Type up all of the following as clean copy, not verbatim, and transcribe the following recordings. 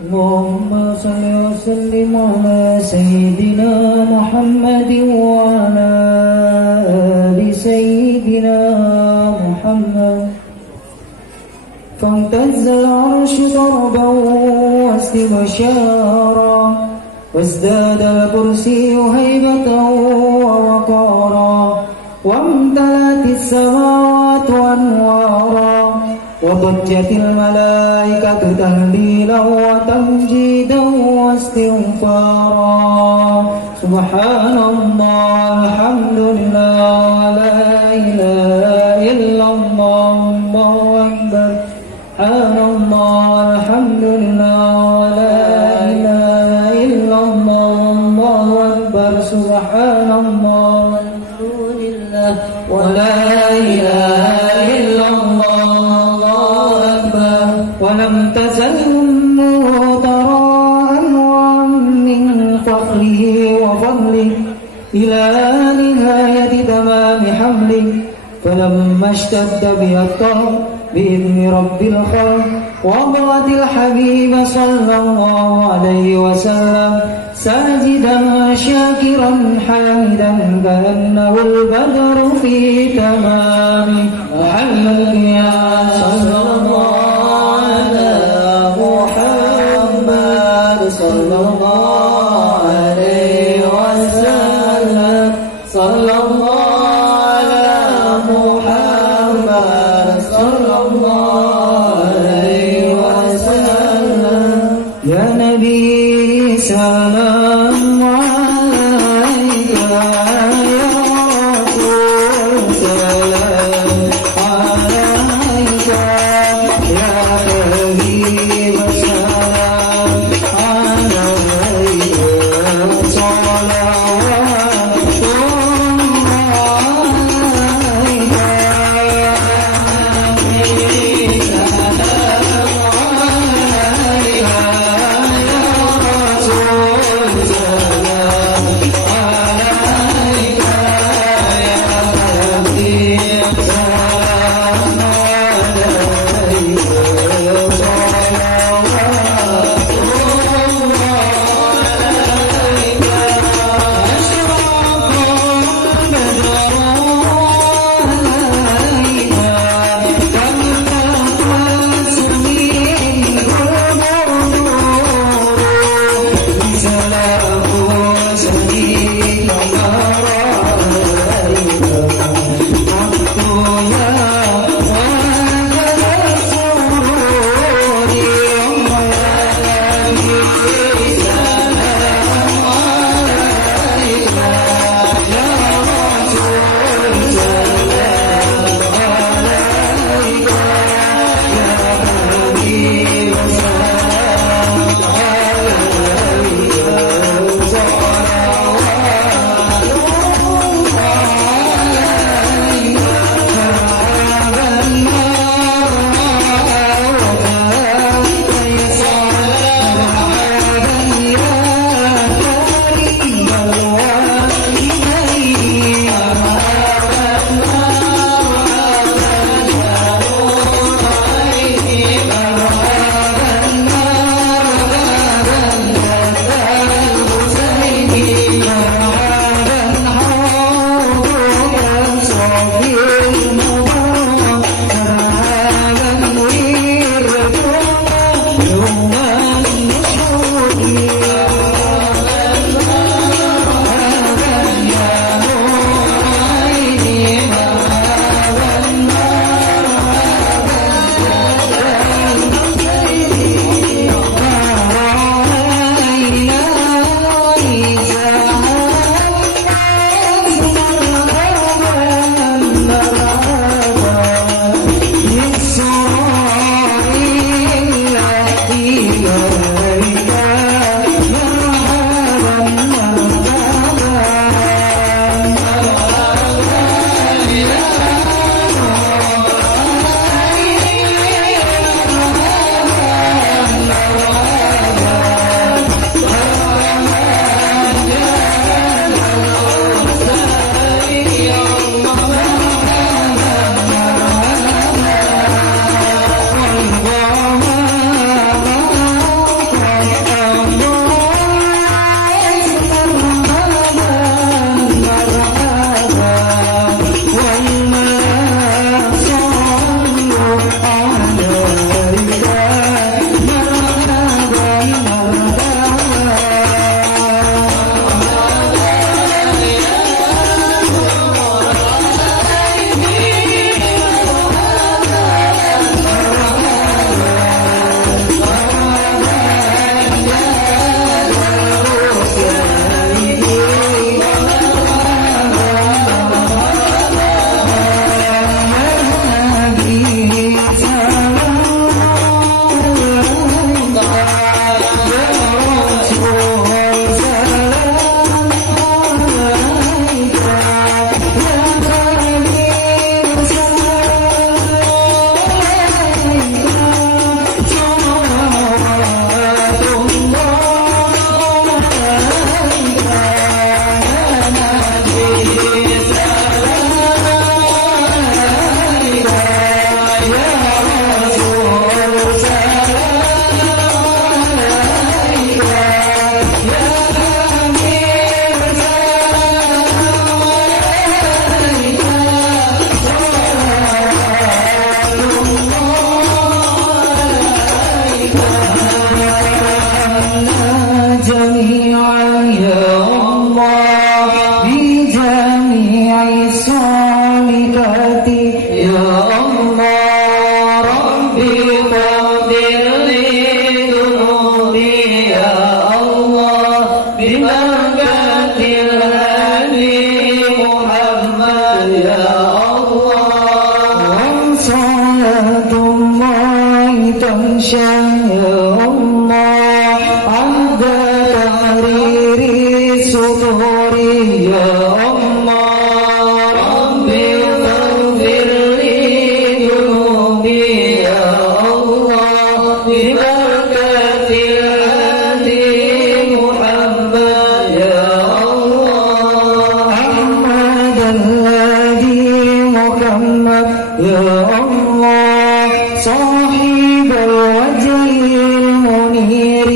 اللهم صل وسلم على سيدنا محمد وعلى آل سيدنا محمد فامتز العرش ضربا واستبشارا وازداد الكرسي هيبة ووقارا وامتلأت السماوات أنوارا وضجت الملائكة تهليلا وتمجيدا واستغفارا سبحان الله الحمد لله لا إله إلا الله الله أكبر سبحان الله الحمد لله لا إله إلا الله الله أكبر سبحان الله الحمد لله ولا إله إلا الله الله أكبر ولم تزل أمه ترى أنواعا من فخره وفضله إلى نهاية تمام حمله فلما اشتد بها الطهر بإذن رب الخلق وضعت الحبيب صلى الله عليه وسلم ساجدا شاكرا حامدا كأنه البدر في تمام محمد يا صلى الله على محمد صلى الله عليه وسلم صلى الله على محمد صلى الله عليه وسلم يا نبي سلام عليك يا رسول سلام عليك يا حبيب سلام عليك صلوات الله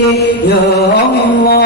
Ya Allah